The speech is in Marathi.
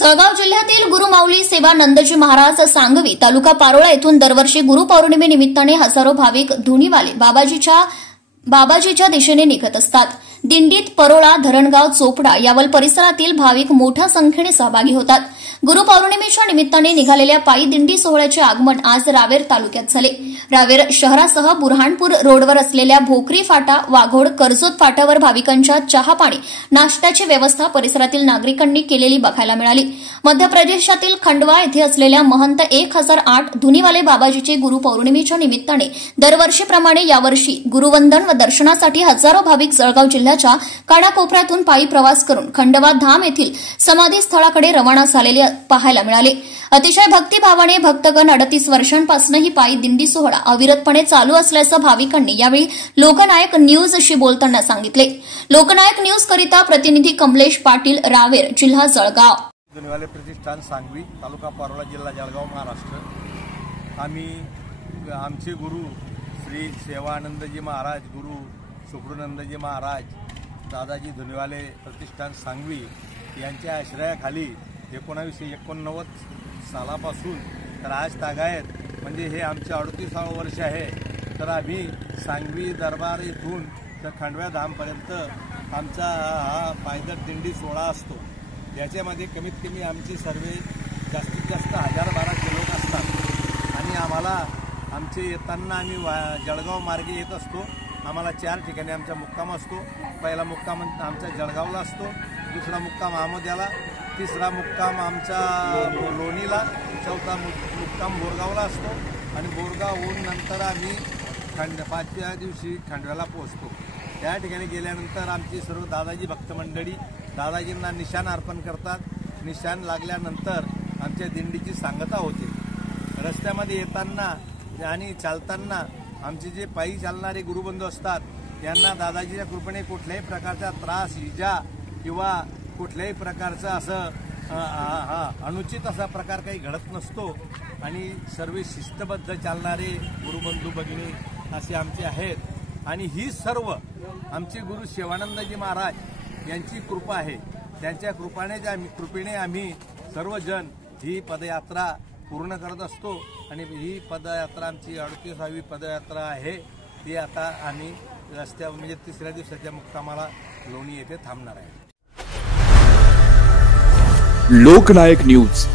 जळगाव जिल्ह्यातील गुरुमाऊली सेवानंदजी महाराज सांगवी तालुका पारोळा येथून दरवर्षी गुरुपौर्णिमेनिमित्ताने हजारो भाविक धुनीवाले बाबाजीच्या दिशेने निघत असतात। दिंडीत परोळा, धरणगाव, चोपडा यावल परिसरातील भाविक मोठ्या संख्येने सहभागी होतात। गुरुपौर्णिमेच्या निमित्ताने निघालेल्या पायी दिंडी सोहळ्याचे आगमन आज रावेर तालुक्यात झाले। रावेर शहरासह बुरहाणपूर रोडवर असलेल्या भोकरी फाटा, वाघोड, कर्जत फाट्यावर भाविकांच्या चहा पाणी, नाश्त्याची व्यवस्था परिसरातील नागरिकांनी केलेली बघायला मिळाली। मध्य प्रदेशातील खंडवा येथे असलेल्या महंत 1008 धुनीवाले बाबाजीचे गुरुपौर्णिमेच्या निमित्ताने दरवर्षीप्रमाणे यावर्षी गुरुवंदन व दर्शनासाठी हजारो भाविक जळगाव जिल्ह्याच्या कानाकोपऱ्यातून पायी प्रवास करून खंडवा धाम येथील समाधी स्थळाकडे रवाना झालेले पाहायला मिळाले। अतिशय भक्तिभावाने भक्तगण 38 वर्षांपासून ही पायी दिंडी सोहळा अविरतपणे चालू असल्याचं भाविकांनी यावेळी लोकनायक न्यूजशी बोलताना सांगितले। लोकनायक न्यूज करिता प्रतिनिधी कमलेश पाटील, रावेर, जिल्हा जळगाव। धुनीवाले प्रतिष्ठान सांगवी, तालुका पारोळा, जिल्हा जळगाव, महाराष्ट्र। आमचे गुरु श्री सेवानंदजी महाराज, गुरु सुखडूनंदजी महाराज, दादाजी धुनीवाले प्रतिष्ठान सांगवी यांच्या आश्रयाखाली 1989 सालापासून तर आज तागायत म्हणजे हे आमचे 38वे वर्ष आहे। तर आम्ही सांगवी दरबार इथून तर खंडव्या धामपर्यंत आमचा हा पायदळ दिंडी सोहळा असतो। याच्यामध्ये कमीत कमी आमची सर्वे जास्तीत जास्त 1000-1200 लोक असतात आणि आम्हाला आमचे येताना आम्ही जळगाव मार्गे येत असतो। आम्हाला 4 ठिकाणी आमचा मुक्काम असतो। पहिला मुक्काम आमचा जळगावला असतो, दुसरा मुक्काम अहमदयाला, तिसरा मुक्काम आमचा लोणीला, चौथा मुक्काम बोरगावला असतो आणि बोरगावहून नंतर आम्ही 5व्या दिवशी खंडव्याला पोहोचतो। त्या ठिकाणी गेल्यानंतर आमची सर्व दादाजी भक्त मंडळी दादाजींना निशाण अर्पण करतात। निशाण लागल्यानंतर आमच्या दिंडीची सांगता होते। रस्त्यामध्ये येताना आणि चालताना आमचे जे पायी चालणारे गुरुबंधू असतात यांना दादाजीच्या कृपेने कुठल्याही प्रकारचा त्रास, इजा किंवा कुठल्याही प्रकारचा असं अनुचित असा प्रकार काही घडत नसतो आणि सर्व शिस्तबद्ध चालणारे गुरुबंधू भगिनी असे आमचे आहेत। आणि ही सर्व आमचे गुरु सेवानंदजी महाराज यांची कृपा आहे। त्यांच्या कृपेने आम्ही सर्वजण ही पदयात्रा पूर्ण करत असतो आणि ही पदयात्रा आमची 38वी पदयात्रा आहे। ती आता आम्ही रस्त्यावर म्हणजे 3ऱ्या दिवसाच्या मुक्कामाला लोणी येथे थांबणार आहे। लोकनायक न्यूज।